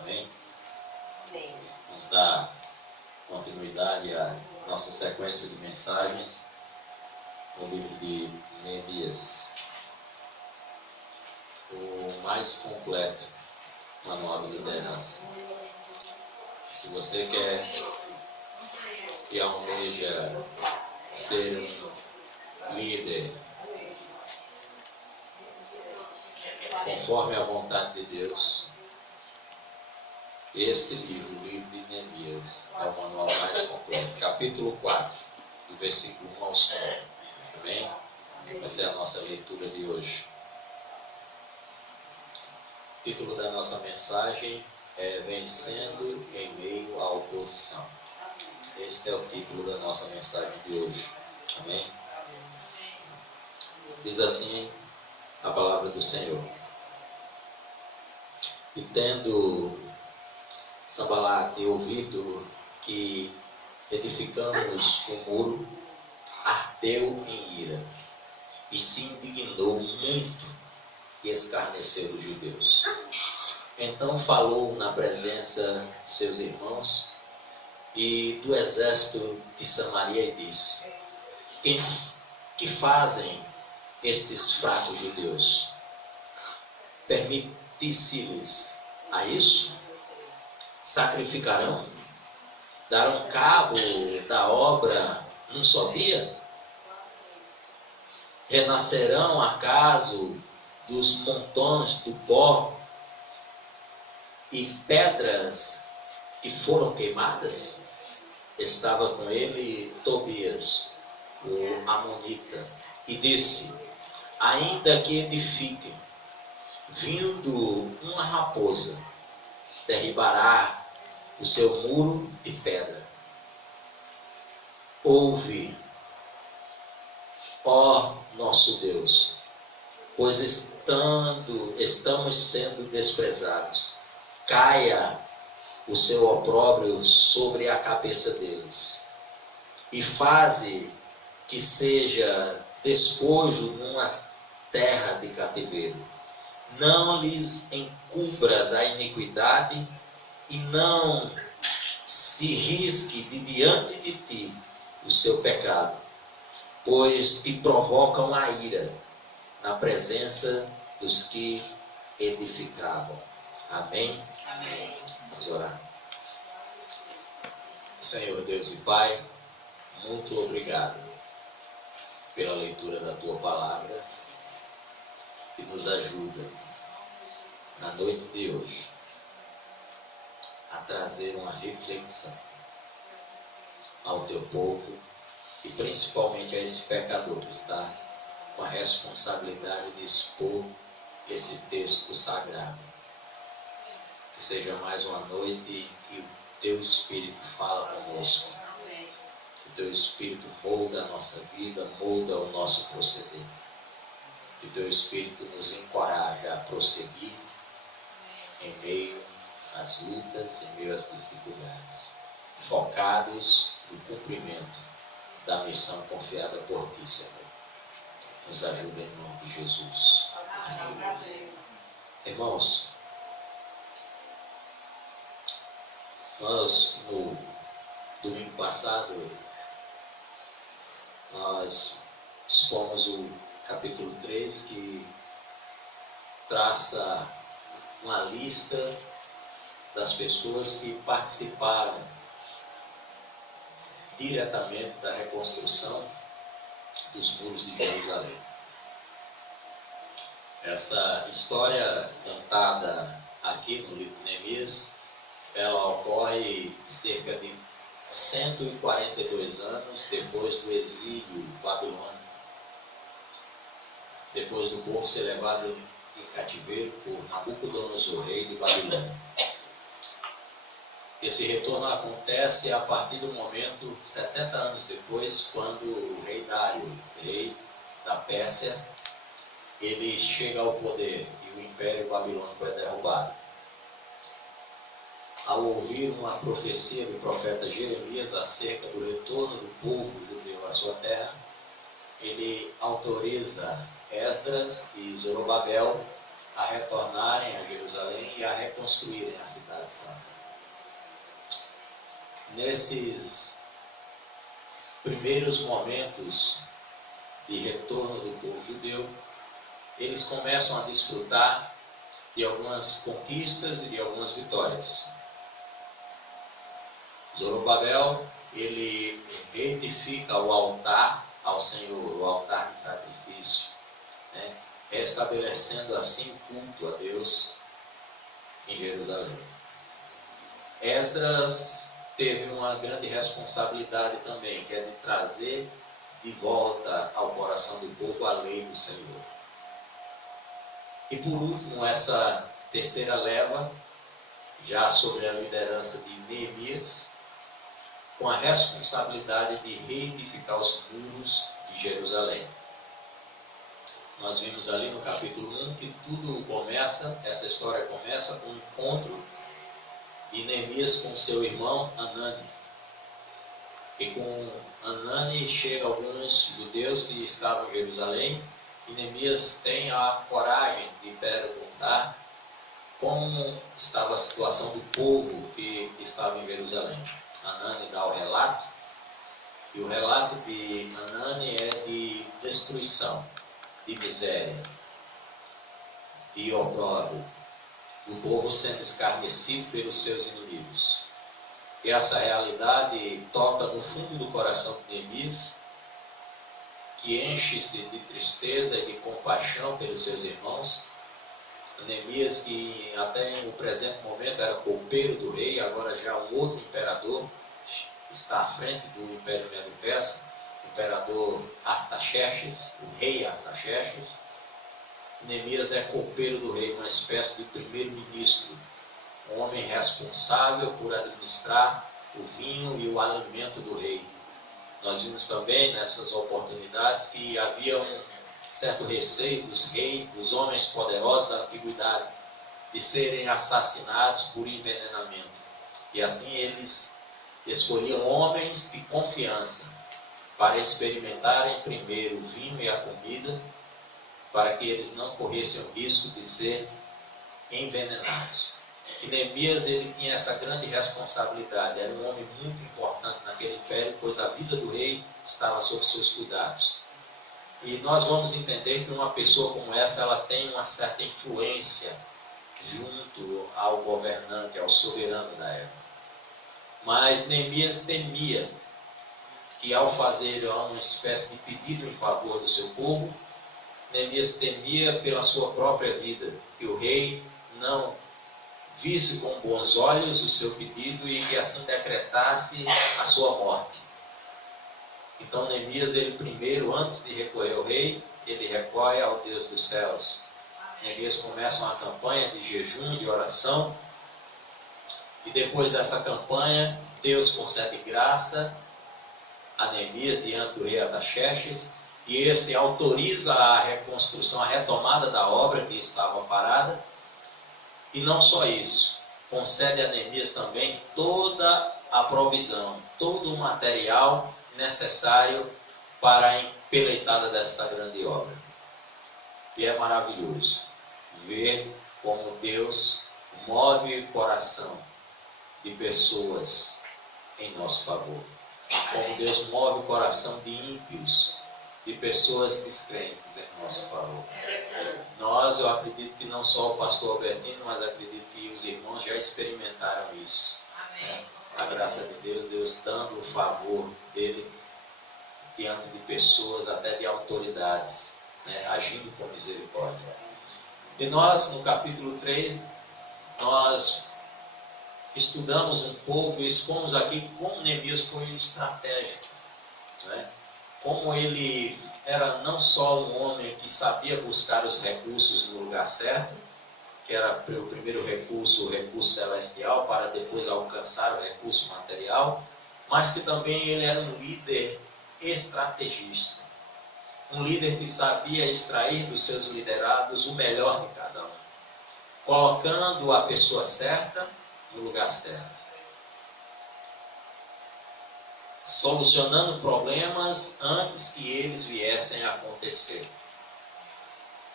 Amém? Amém. Vamos dar continuidade à nossa sequência de mensagens no livro de Neemias, o mais completo manual de liderança. Se você quer e almeja ser um líder conforme a vontade de Deus, este livro, o livro de Neemias, é o manual mais completo. Capítulo 4, do versículo 1 ao 5. Amém? Essa é a nossa leitura de hoje. O título da nossa mensagem é Vencendo em Meio à Oposição. Este é o título da nossa mensagem de hoje. Amém? Diz assim a palavra do Senhor. E tendo Sambalate ouvido que edificamos o muro, ardeu em ira e se indignou muito e escarneceu os judeus. Então falou na presença de seus irmãos e do exército de Samaria e disse: que fazem estes fracos judeus? Permitisse-lhes a isso? Sacrificarão? Darão cabo da obra num só dia? Renascerão acaso dos montões do pó e pedras que foram queimadas? Estava com ele Tobias, o amonita, e disse: ainda que edifiquem, vindo uma raposa, derribará o seu muro de pedra. Ouve, ó nosso Deus, pois estamos sendo desprezados. Caia o seu opróbrio sobre a cabeça deles, e faze que seja despojo numa terra de cativeiro. Não lhes encubras a iniquidade, e não se risque de diante de ti o seu pecado, pois te provocam a ira na presença dos que edificavam. Amém? Amém. Vamos orar. Senhor Deus e Pai, muito obrigado pela leitura da Tua Palavra, que nos ajuda na noite de hoje a trazer uma reflexão ao Teu povo e principalmente a esse pecador que está com a responsabilidade de expor esse texto sagrado. Que seja mais uma noite que o Teu Espírito fala conosco. Que o Teu Espírito molda a nossa vida, molda o nosso proceder. Que o Teu Espírito nos encoraja a prosseguir em meio às lutas, em meio às dificuldades, focados no cumprimento da missão confiada por Ti, Senhor. Nos ajuda em nome de Jesus. Amém. Irmãos, nós no domingo passado nós expomos o capítulo 3, que traça uma lista das pessoas que participaram diretamente da reconstrução dos muros de Jerusalém. Essa história cantada aqui no livro de Neemias, ela ocorre cerca de 142 anos depois do exílio babilônico, depois do povo ser levado em cativeiro por Nabucodonosor, rei de Babilônia. Esse retorno acontece a partir do momento, 70 anos depois, quando o rei Dário, rei da Pérsia, ele chega ao poder e o Império Babilônico é derrubado. Ao ouvir uma profecia do profeta Jeremias acerca do retorno do povo judeu à sua terra, ele autoriza Esdras e Zorobabel a retornarem a Jerusalém e a reconstruírem a cidade santa. Nesses primeiros momentos de retorno do povo judeu, eles começam a desfrutar de algumas conquistas e de algumas vitórias. Zorobabel, ele reedifica o altar ao Senhor, o altar de sacrifício, né? Estabelecendo assim culto a Deus em Jerusalém. Esdras teve uma grande responsabilidade também, que é de trazer de volta ao coração do povo a lei do Senhor. E por último, essa terceira leva, já sobre a liderança de Neemias, com a responsabilidade de reedificar os muros de Jerusalém. Nós vimos ali no capítulo 1 que tudo começa, essa história começa com o encontro de Neemias com seu irmão Hanani. E com Hanani chegam alguns judeus que estavam em Jerusalém, e Neemias tem a coragem de perguntar como estava a situação do povo que estava em Jerusalém. Hanani dá o relato, e o relato de Hanani é de destruição, de miséria, de opróbrio, do povo sendo escarnecido pelos seus inimigos. E essa realidade toca no fundo do coração de Neemias, que enche-se de tristeza e de compaixão pelos seus irmãos. Neemias, que até no presente momento era copeiro do rei, agora já um outro imperador, está à frente do Império Medo-Persa, o imperador Artaxerxes, o rei Artaxerxes. Neemias é copeiro do rei, uma espécie de primeiro-ministro, um homem responsável por administrar o vinho e o alimento do rei. Nós vimos também nessas oportunidades que havia um certo receio dos reis, dos homens poderosos da antiguidade, de serem assassinados por envenenamento. E assim eles escolhiam homens de confiança para experimentarem primeiro o vinho e a comida, para que eles não corressem o risco de ser envenenados. E Neemias, ele tinha essa grande responsabilidade, era um homem muito importante naquele império, pois a vida do rei estava sob seus cuidados. E nós vamos entender que uma pessoa como essa, ela tem uma certa influência junto ao governante, ao soberano da época. Mas Neemias temia que, ao fazer uma espécie de pedido em favor do seu povo, Neemias temia pela sua própria vida, que o rei não visse com bons olhos o seu pedido e que assim decretasse a sua morte. Então Neemias, ele primeiro, antes de recorrer ao rei, ele recorre ao Deus dos céus. Neemias começa uma campanha de jejum e de oração, e depois dessa campanha, Deus concede graça a Neemias diante do rei Artaxerxes, e este autoriza a reconstrução, a retomada da obra que estava parada. E não só isso, concede a Neemias também toda a provisão, todo o material necessário para a empreitada desta grande obra. E é maravilhoso ver como Deus move o coração de pessoas em nosso favor. Como Deus move o coração de ímpios, de pessoas descrentes em nosso favor. Eu acredito que não só o pastor Albertino, mas acredito que os irmãos já experimentaram isso. Né? A graça de Deus, Deus dando o favor dele diante de pessoas, até de autoridades, né? Agindo com misericórdia. E nós, no capítulo 3, nós estudamos um pouco e expomos aqui como Neemias foi estratégico, né? Como ele era não só um homem que sabia buscar os recursos no lugar certo, que era o primeiro recurso, o recurso celestial, para depois alcançar o recurso material, mas que também ele era um líder estrategista. Um líder que sabia extrair dos seus liderados o melhor de cada um, colocando a pessoa certa no lugar certo, solucionando problemas antes que eles viessem a acontecer.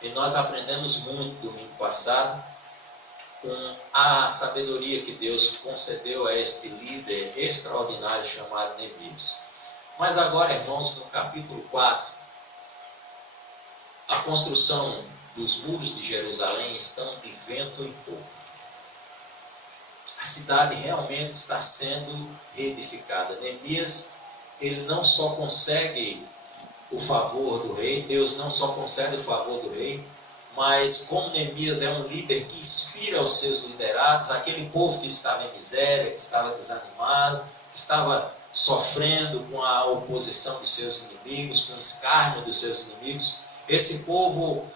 E nós aprendemos muito domingo passado com a sabedoria que Deus concedeu a este líder extraordinário chamado Neemias. Mas agora, irmãos, no capítulo 4, a construção dos muros de Jerusalém estão de vento em pouco. A cidade realmente está sendo reedificada. Neemias, ele não só consegue o favor do rei, Deus não só concede o favor do rei, mas como Neemias é um líder que inspira os seus liderados, aquele povo que estava em miséria, que estava desanimado, que estava sofrendo com a oposição dos seus inimigos, com o escárnio dos seus inimigos, esse povo,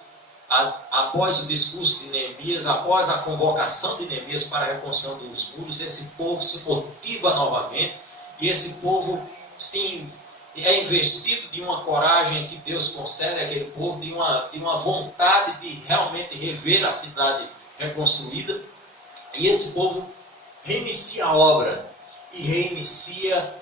após o discurso de Neemias, após a convocação de Neemias para a reconstrução dos muros, esse povo se motiva novamente e esse povo é investido de uma coragem que Deus concede àquele povo, de uma vontade de realmente rever a cidade reconstruída. E esse povo reinicia a obra e reinicia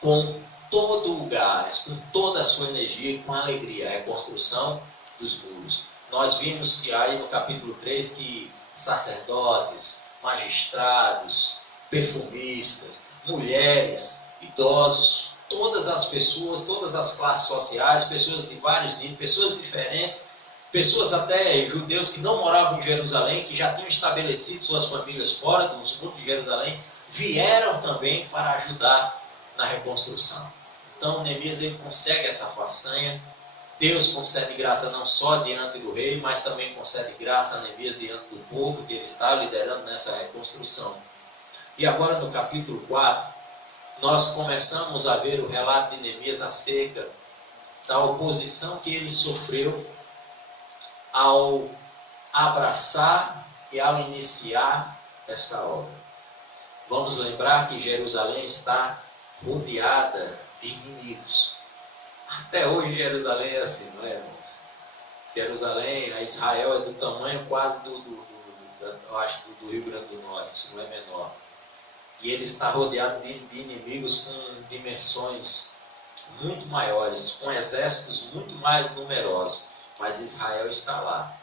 com todo o gás, com toda a sua energia e com alegria, a reconstrução dos muros. Nós vimos que aí no capítulo 3 que sacerdotes, magistrados, perfumistas, mulheres, idosos, todas as pessoas, todas as classes sociais, pessoas de vários níveis, pessoas diferentes, pessoas até judeus que não moravam em Jerusalém, que já tinham estabelecido suas famílias fora dos muros de Jerusalém, vieram também para ajudar na reconstrução. Então Neemias ele consegue essa façanha. Deus concede graça não só diante do rei, mas também concede graça a Neemias diante do povo que ele está liderando nessa reconstrução. E agora no capítulo 4, nós começamos a ver o relato de Neemias acerca da oposição que ele sofreu ao abraçar e ao iniciar esta obra. Vamos lembrar que Jerusalém está rodeada de inimigos. Até hoje Jerusalém é assim, não é, irmãos? Jerusalém, a Israel é do tamanho quase do Rio Grande do Norte, se não é menor. E ele está rodeado de inimigos com dimensões muito maiores, com exércitos muito mais numerosos. Mas Israel está lá.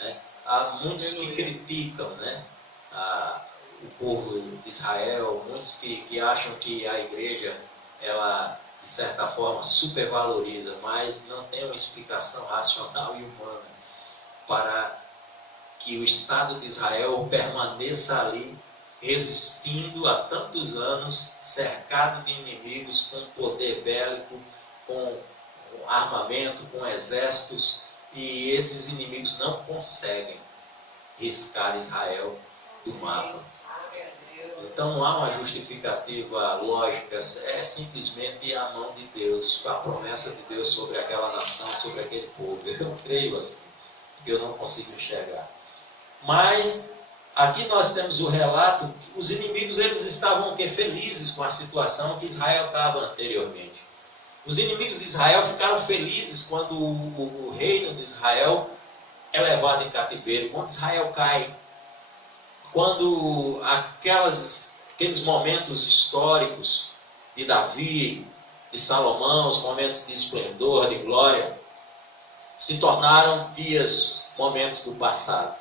Né? Há muitos que criticam, né? O povo de Israel, muitos que acham que a igreja, ela de certa forma supervaloriza, mas não tem uma explicação racional e humana para que o Estado de Israel permaneça ali, resistindo há tantos anos, cercado de inimigos, com poder bélico, com armamento, com exércitos, e esses inimigos não conseguem riscar Israel do mapa. Então não há uma justificativa lógica, é simplesmente a mão de Deus, a promessa de Deus sobre aquela nação, sobre aquele povo. Eu creio assim, porque eu não consigo enxergar. Mas aqui nós temos o relato que os inimigos eles estavam felizes com a situação que Israel estava anteriormente. Os inimigos de Israel ficaram felizes quando o reino de Israel é levado em cativeiro, quando Israel cai. Quando aqueles momentos históricos de Davi, de Salomão, os momentos de esplendor, de glória, se tornaram momentos do passado.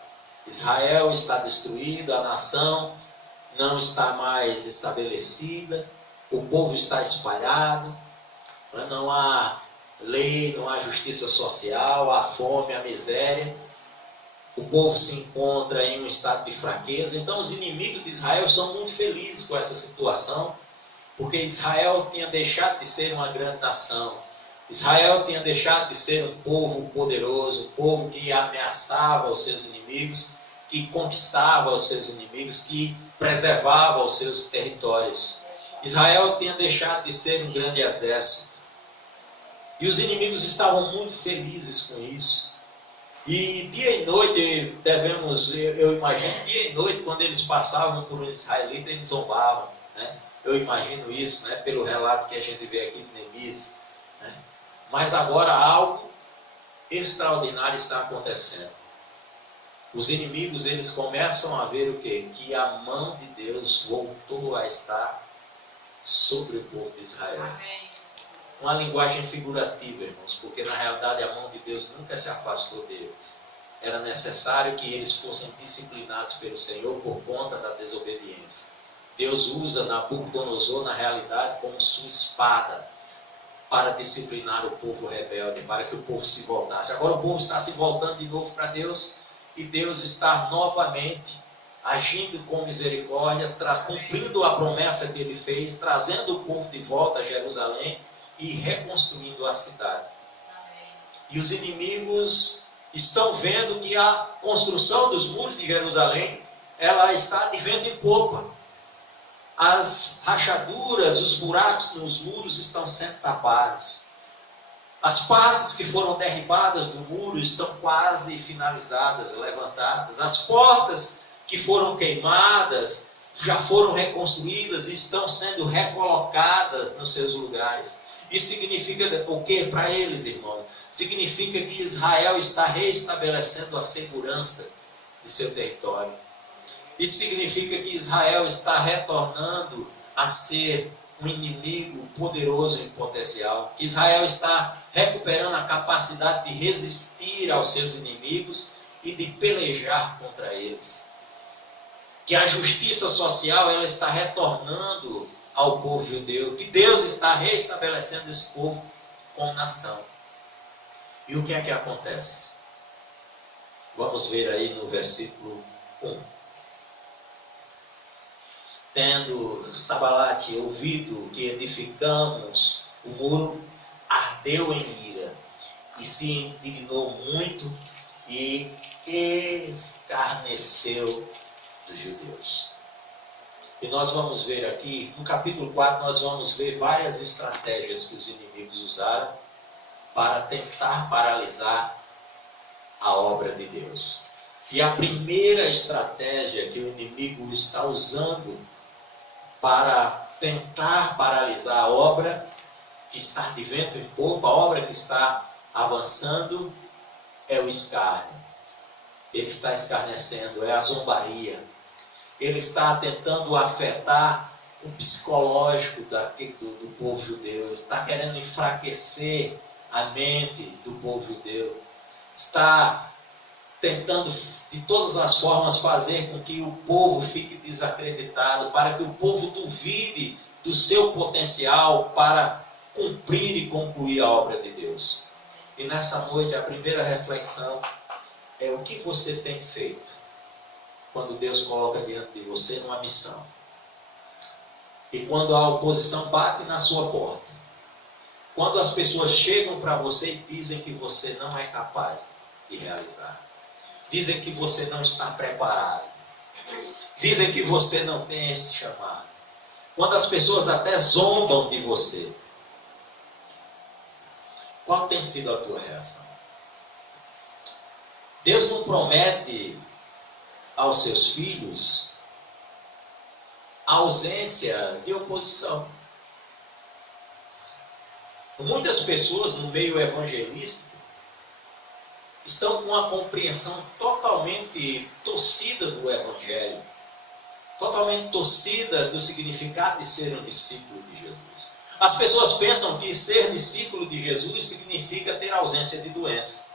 Israel está destruída, a nação não está mais estabelecida, o povo está espalhado, não há lei, não há justiça social, há fome, há miséria. O povo se encontra em um estado de fraqueza. Então os inimigos de Israel estão muito felizes com essa situação, porque Israel tinha deixado de ser uma grande nação. Israel tinha deixado de ser um povo poderoso, um povo que ameaçava os seus inimigos, que conquistava os seus inimigos, que preservava os seus territórios. Israel tinha deixado de ser um grande exército. E os inimigos estavam muito felizes com isso. E dia e noite, eu imagino, dia e noite, quando eles passavam por um israelita, eles zombavam. Né? Eu imagino isso, né? Pelo relato que a gente vê aqui de Neemias. Né? Mas agora algo extraordinário está acontecendo. Os inimigos, eles começam a ver o quê? Que a mão de Deus voltou a estar sobre o povo de Israel. uma linguagem figurativa, irmãos, porque na realidade a mão de Deus nunca se afastou deles. Era necessário que eles fossem disciplinados pelo Senhor por conta da desobediência. Deus usa Nabucodonosor na realidade como sua espada para disciplinar o povo rebelde, para que o povo se voltasse. Agora o povo está se voltando de novo para Deus e Deus está novamente agindo com misericórdia, cumprindo a promessa que ele fez, trazendo o povo de volta a Jerusalém e reconstruindo a cidade. E os inimigos estão vendo que a construção dos muros de Jerusalém, ela está de vento em popa. As rachaduras, os buracos nos muros estão sendo tapados. As partes que foram derribadas do muro estão quase finalizadas, levantadas. As portas que foram queimadas já foram reconstruídas e estão sendo recolocadas nos seus lugares. Isso significa o que para eles, irmão? Significa que Israel está reestabelecendo a segurança de seu território. Isso significa que Israel está retornando a ser um inimigo poderoso em potencial. Que Israel está recuperando a capacidade de resistir aos seus inimigos e de pelejar contra eles. Que a justiça social ela está retornando ao povo judeu. Que Deus está reestabelecendo esse povo como nação. E o que é que acontece? Vamos ver aí no versículo 1. Tendo Sanbalate ouvido que edificamos o muro, ardeu em ira e se indignou muito e escarneceu dos judeus. E nós vamos ver aqui, no capítulo 4, nós vamos ver várias estratégias que os inimigos usaram para tentar paralisar a obra de Deus. E a primeira estratégia que o inimigo está usando para tentar paralisar a obra que está de vento em popa, a obra que está avançando, é o escárnio. Ele está escarnecendo, é a zombaria. Ele está tentando afetar o psicológico do povo judeu. Ele está querendo enfraquecer a mente do povo judeu. Está tentando de todas as formas fazer com que o povo fique desacreditado, para que o povo duvide do seu potencial para cumprir e concluir a obra de Deus. E nessa noite a primeira reflexão é o que você tem feito quando Deus coloca diante de você uma missão. E quando a oposição bate na sua porta. Quando as pessoas chegam para você e dizem que você não é capaz de realizar. Dizem que você não está preparado. Dizem que você não tem esse chamado. Quando as pessoas até zombam de você. Qual tem sido a tua reação? Deus não promete aos seus filhos a ausência de oposição. Muitas pessoas no meio evangelístico estão com uma compreensão totalmente torcida do Evangelho, totalmente torcida do significado de ser um discípulo de Jesus. As pessoas pensam que ser discípulo de Jesus significa ter ausência de doença.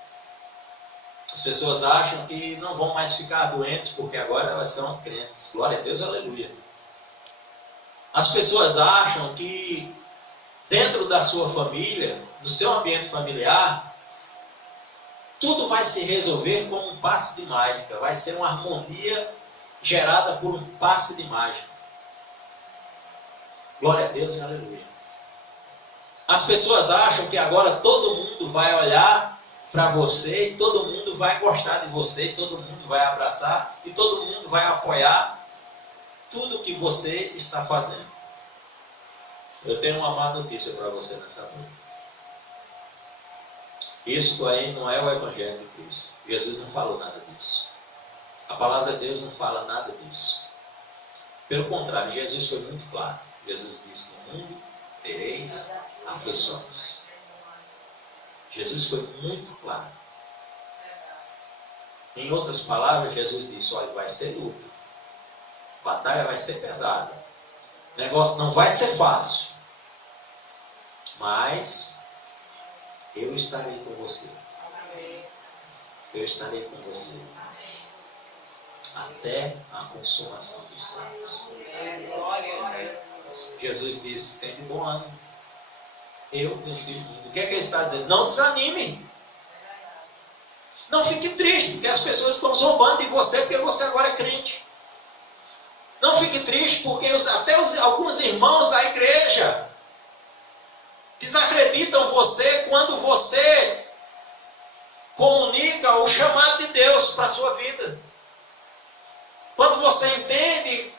As pessoas acham que não vão mais ficar doentes porque agora elas são crentes. Glória a Deus, aleluia. As pessoas acham que dentro da sua família, no seu ambiente familiar, tudo vai se resolver com um passe de mágica. Vai ser uma harmonia gerada por um passe de mágica. Glória a Deus e aleluia. As pessoas acham que agora todo mundo vai olhar para você e todo mundo vai gostar de você, e todo mundo vai abraçar e todo mundo vai apoiar tudo que você está fazendo. Eu tenho uma má notícia para você nessa noite. Isso aí não é o Evangelho de Cristo. Jesus não falou nada disso. A palavra de Deus não fala nada disso. Pelo contrário, Jesus foi muito claro. Jesus disse que no mundo tereis aflições. Jesus foi muito claro. Em outras palavras, Jesus disse, olha, vai ser luta. A batalha vai ser pesada. O negócio não vai ser fácil. Mas eu estarei com você. Eu estarei com você. Até a consumação dos séculos. Jesus disse, tem de bom ânimo. Eu venci o mundo. O que é que ele está dizendo? Não desanime. Não fique triste, porque as pessoas estão zombando de você, porque você agora é crente. Não fique triste, porque alguns irmãos da igreja desacreditam você quando você comunica o chamado de Deus para a sua vida. Quando você entende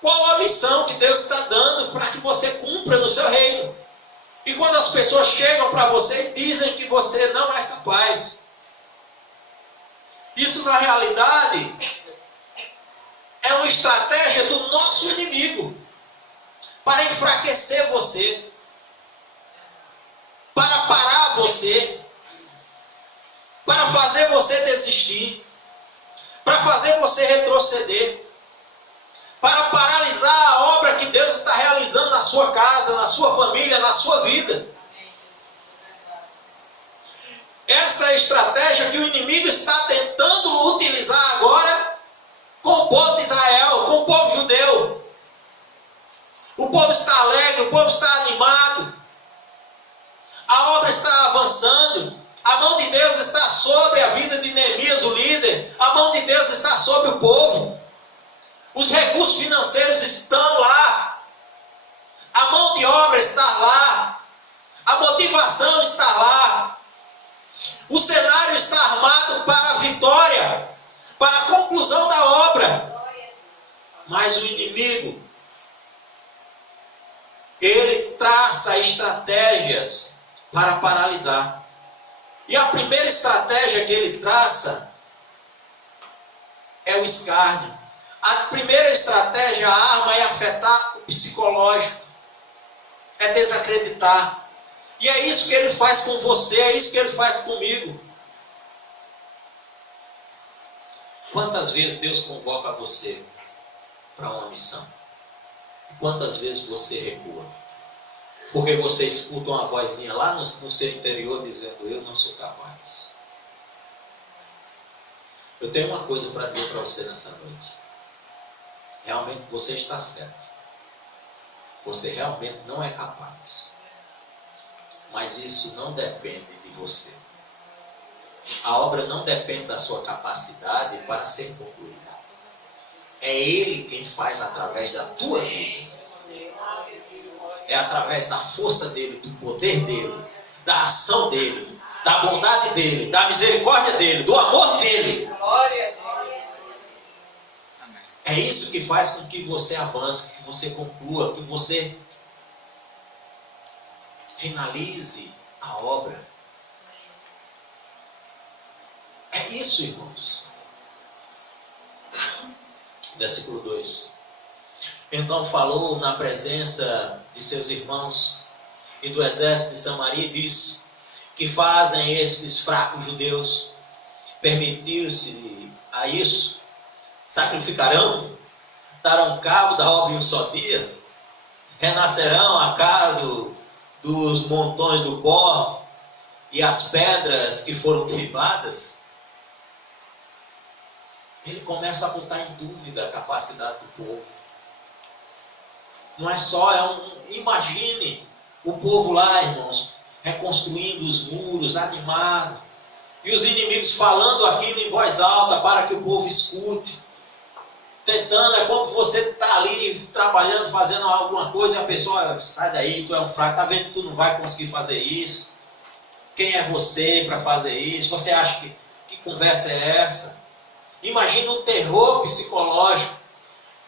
qual a missão que Deus está dando para que você cumpra no seu reino. E quando as pessoas chegam para você e dizem que você não é capaz. Isso na realidade é uma estratégia do nosso inimigo para enfraquecer você, para parar você, para fazer você desistir, para fazer você retroceder, para paralisar a obra que Deus está realizando na sua casa, na sua família, na sua vida. Esta é a estratégia que o inimigo está tentando utilizar agora com o povo de Israel, com o povo judeu. O povo está alegre, o povo está animado. A obra está avançando. A mão de Deus está sobre a vida de Neemias, o líder. A mão de Deus está sobre o povo. Os recursos financeiros estão lá. A mão de obra está lá. A motivação está lá. O cenário está armado para a vitória, para a conclusão da obra. Mas o inimigo, ele traça estratégias para paralisar. E a primeira estratégia que ele traça é o escárnio. A primeira estratégia, a arma, é afetar o psicológico. É desacreditar. E é isso que ele faz com você, é isso que ele faz comigo. Quantas vezes Deus convoca você para uma missão? E quantas vezes você recua? Porque você escuta uma vozinha lá no seu interior dizendo, eu não sou capaz. Eu tenho uma coisa para dizer para você nessa noite. Realmente você está certo. Você realmente não é capaz. Mas isso não depende de você. A obra não depende da sua capacidade para ser concluída. É Ele quem faz através da tua vida. É através da força dele, do poder dele, da ação dele, da bondade dele, da misericórdia dele, do amor dele. É isso que faz com que você avance, que você conclua, que você finalize a obra. É isso, irmãos. Versículo 2. Então falou na presença de seus irmãos e do exército de Samaria e disse, que fazem estes fracos judeus? Permitiu-se a isso? Sacrificarão? Darão cabo da obra em um só dia? Renascerão acaso dos montões do pó e as pedras que foram queimadas? Ele começa a botar em dúvida a capacidade do povo. Não é só, imagine o povo lá, irmãos, reconstruindo os muros, animado, e os inimigos falando aquilo em voz alta para que o povo escute. Tentando, é como você está ali trabalhando, fazendo alguma coisa, e a pessoa, sai daí, tu é um fraco, está vendo que tu não vai conseguir fazer isso? Quem é você para fazer isso? Você acha que conversa é essa? Imagina o terror psicológico.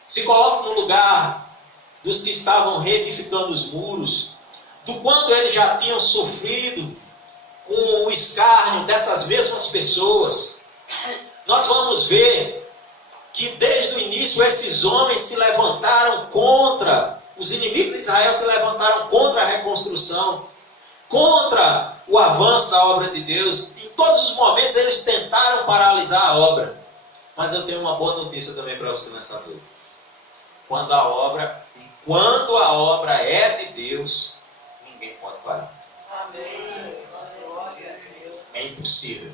Se coloque no lugar dos que estavam reedificando os muros, do quando eles já tinham sofrido com o escárnio dessas mesmas pessoas. Nós vamos ver que desde o início esses homens se levantaram contra, os inimigos de Israel se levantaram contra a reconstrução, contra o avanço da obra de Deus. Em todos os momentos eles tentaram paralisar a obra. Mas eu tenho uma boa notícia também para você nessa noite. Quando a obra é de Deus, ninguém pode parar. Amém. É impossível.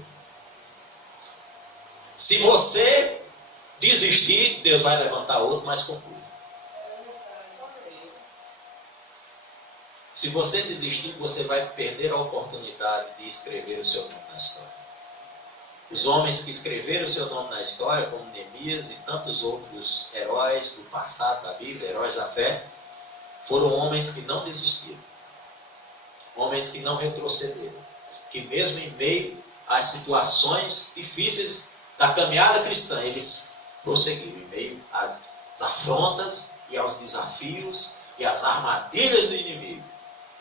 Se você desistir, Deus vai levantar outro, mas conclui. Se você desistir, você vai perder a oportunidade de escrever o seu nome na história. Os homens que escreveram o seu nome na história, como Neemias e tantos outros heróis do passado da Bíblia, heróis da fé, foram homens que não desistiram. Homens que não retrocederam. Que mesmo em meio às situações difíceis da caminhada cristã, eles prosseguiram em meio às afrontas e aos desafios e às armadilhas do inimigo.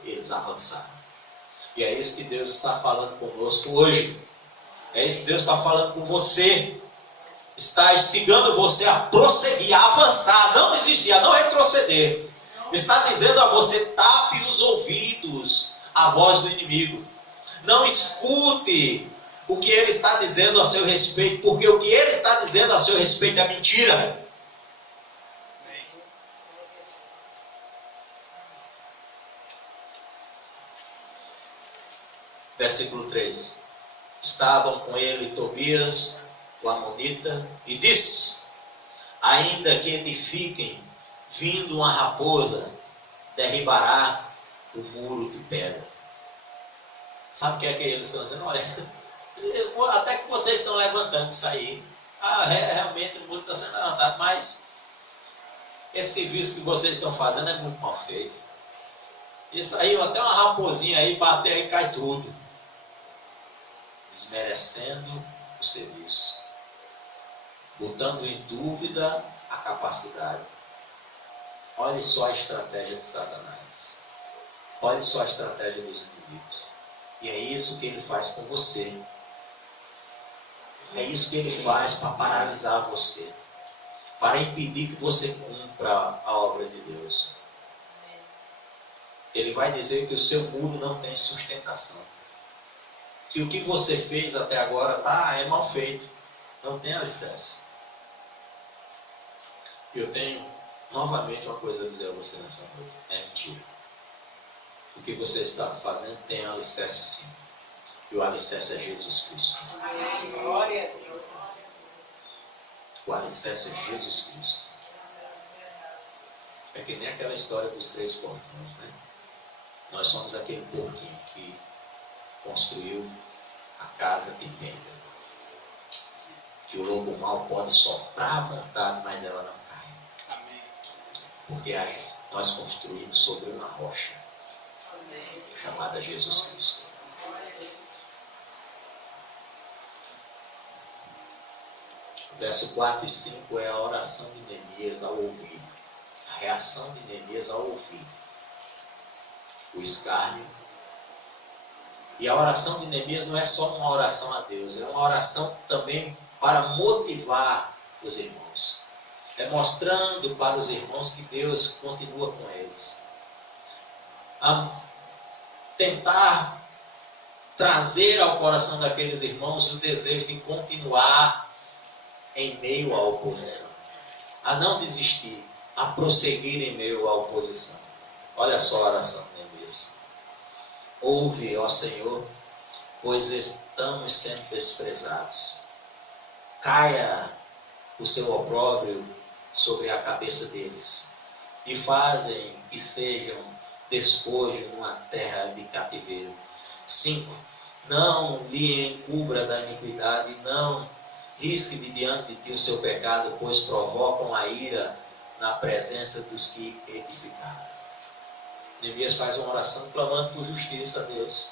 Eles avançaram. E é isso que Deus está falando conosco hoje. É isso que Deus está falando com você. Está instigando você a prosseguir, a avançar, a não desistir, a não retroceder. Está dizendo a você: tape os ouvidos à voz do inimigo. Não escute o que ele está dizendo a seu respeito, porque o que ele está dizendo a seu respeito é mentira. Versículo 3. Estavam com ele Tobias, o amonita, e disse: ainda que edifiquem, vindo uma raposa, derribará o muro de pedra. Sabe o que é que eles estão dizendo? Olha, até que vocês estão levantando isso aí. Realmente o muro está sendo levantado, mas esse serviço que vocês estão fazendo é muito mal feito. Isso aí, até uma raposinha aí, bater aí, cai tudo. Desmerecendo o serviço. Botando em dúvida a capacidade. Olhe só a estratégia de Satanás. Olhe só a estratégia dos inimigos. E é isso que ele faz com você. É isso que ele faz para paralisar você. Para impedir que você cumpra a obra de Deus. Ele vai dizer que o seu muro não tem sustentação. Que o que você fez até agora é mal feito. Não tem alicerce. Eu tenho novamente uma coisa a dizer a você nessa noite. É mentira. O que você está fazendo tem alicerce sim. E o alicerce é Jesus Cristo. Amém. Glória a Deus. O alicerce é Jesus Cristo. É que nem aquela história dos 3 porquinhos, né? Nós somos aquele porquinho que construiu a casa de pedra. Que o lobo mau pode soprar à vontade, mas ela não cai. Amém. Porque nós construímos sobre uma rocha. Amém. Chamada Jesus Cristo. Verso 4 e 5 é a oração de Neemias ao ouvir. A reação de Neemias ao ouvir o escárnio. E a oração de Neemias não é só uma oração a Deus, é uma oração também para motivar os irmãos. É mostrando para os irmãos que Deus continua com eles. A tentar trazer ao coração daqueles irmãos o desejo de continuar em meio à oposição. A não desistir, a prosseguir em meio à oposição. Olha só a oração de Neemias. Ouve, ó Senhor, pois estamos sendo desprezados. Caia o seu opróbrio sobre a cabeça deles. E fazem que sejam despojo numa terra de cativeiro. 5. Não lhe encubras a iniquidade, não risque de diante de ti o seu pecado, pois provocam a ira na presença dos que edificaram. Neemias faz uma oração clamando por justiça a Deus.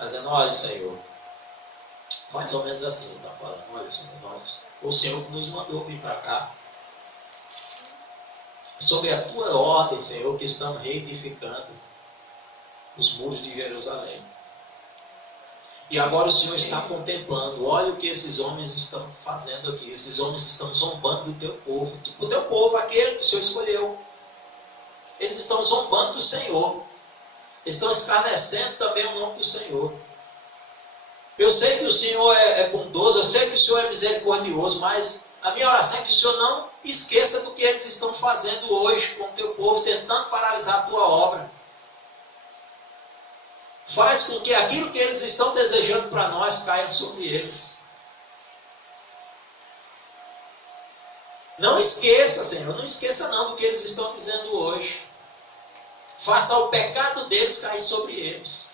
Dizendo: olha, Senhor, mais ou menos assim ele está falando: olha, Senhor, foi o Senhor que nos mandou vir para cá. Sobre a tua ordem, Senhor, que estamos reedificando os muros de Jerusalém. E agora o Senhor está contemplando. Olha o que esses homens estão fazendo aqui. Esses homens estão zombando do teu povo. O teu povo, aquele que o Senhor escolheu. Eles estão zombando do Senhor. Estão escarnecendo também o nome do Senhor. Eu sei que o Senhor é bondoso, eu sei que o Senhor é misericordioso, mas a minha oração é que o Senhor não esqueça do que eles estão fazendo hoje com o teu povo, tentando paralisar a tua obra. faz com que aquilo que eles estão desejando para nós caia sobre eles. Não esqueça, Senhor, não esqueça não do que eles estão dizendo hoje. Faça o pecado deles cair sobre eles.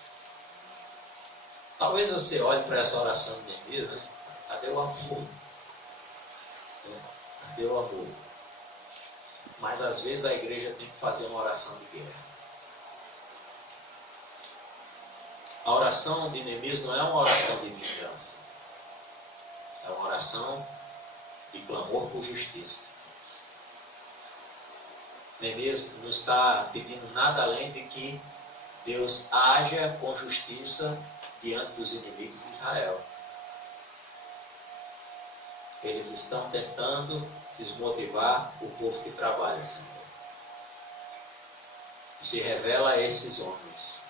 Talvez você olhe para essa oração de Neemias, né? Cadê o amor? Cadê o amor? Mas às vezes a igreja tem que fazer uma oração de guerra. A oração de Neemias não é uma oração de vingança. É uma oração de clamor por justiça. Neemias não está pedindo nada além de que Deus haja com justiça diante dos inimigos de Israel. Eles estão tentando desmotivar o povo que trabalha, Senhor. Se revela a esses homens,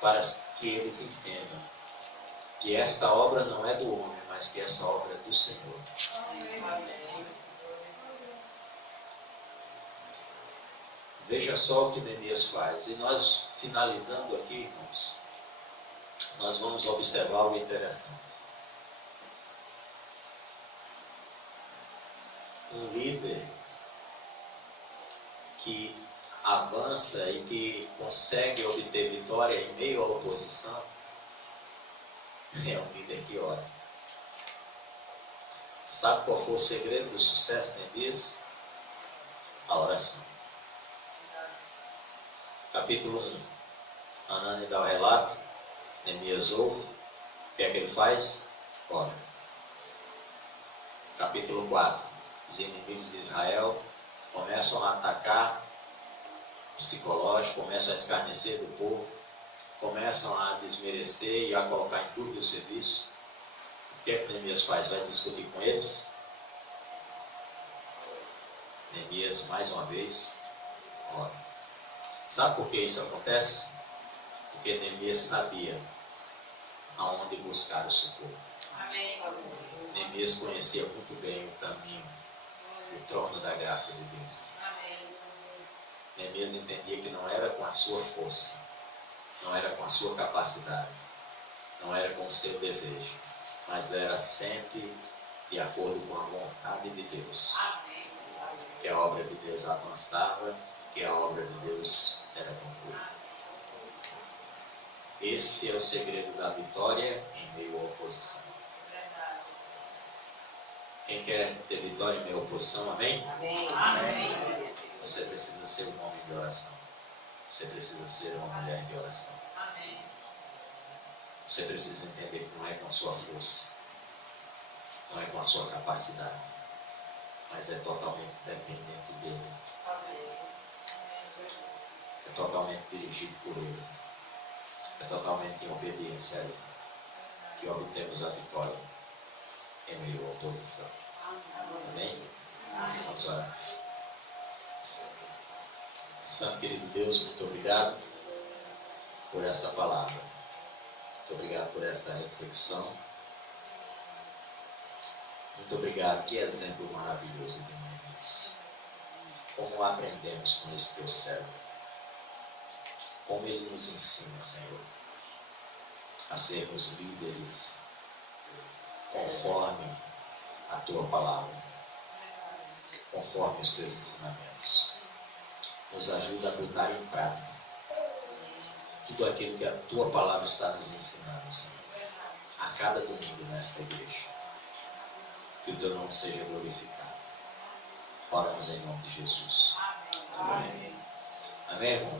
para que eles entendam que esta obra não é do homem, mas que essa obra é do Senhor. Amém. Veja só o que Neemias faz. E nós, finalizando aqui, irmãos, nós vamos observar algo interessante. Um líder que avança e que consegue obter vitória em meio à oposição é um líder que ora. Sabe qual foi o segredo do sucesso de Neemias? A oração. Capítulo 1. Anani dá o relato. Neemias ouve. O que é que ele faz? Ora. Capítulo 4. Os inimigos de Israel começam a atacar psicológico, começam a escarnecer do povo, começam a desmerecer e a colocar em dúvida o serviço. O que é que Neemias faz? Vai discutir com eles? Neemias, mais uma vez, ora. Sabe por que isso acontece? Porque Neemias sabia aonde buscar o socorro. Amém. Neemias conhecia muito bem o caminho, o trono da graça de Deus. Neemias entendia que não era com a sua força, não era com a sua capacidade, não era com o seu desejo, mas era sempre de acordo com a vontade de Deus. Que a obra de Deus avançava, que a obra de Deus era concluída. Este é o segredo da vitória em meio à oposição. Quem quer ter vitória em meio à oposição, amém? Amém. Você precisa ser um homem de oração. Você precisa ser uma mulher de oração. Você precisa entender que não é com a sua força, não é com a sua capacidade, mas é totalmente dependente dele. É totalmente dirigido por ele. É totalmente em obediência a ele que obtemos a vitória em meio à oposição. Amém? Vamos orar. Santo querido Deus, muito obrigado por esta palavra. Muito obrigado por esta reflexão. Muito obrigado. Que exemplo maravilhoso de Neemias. Como aprendemos com esse teu servo. Como ele nos ensina, Senhor, a sermos líderes conforme a tua palavra, conforme os teus ensinamentos. Nos ajuda a botar em prática tudo aquilo que a tua palavra está nos ensinando, Senhor, a cada domingo nesta igreja. Que o teu nome seja glorificado. Oramos em nome de Jesus. Amém. Amém, irmão?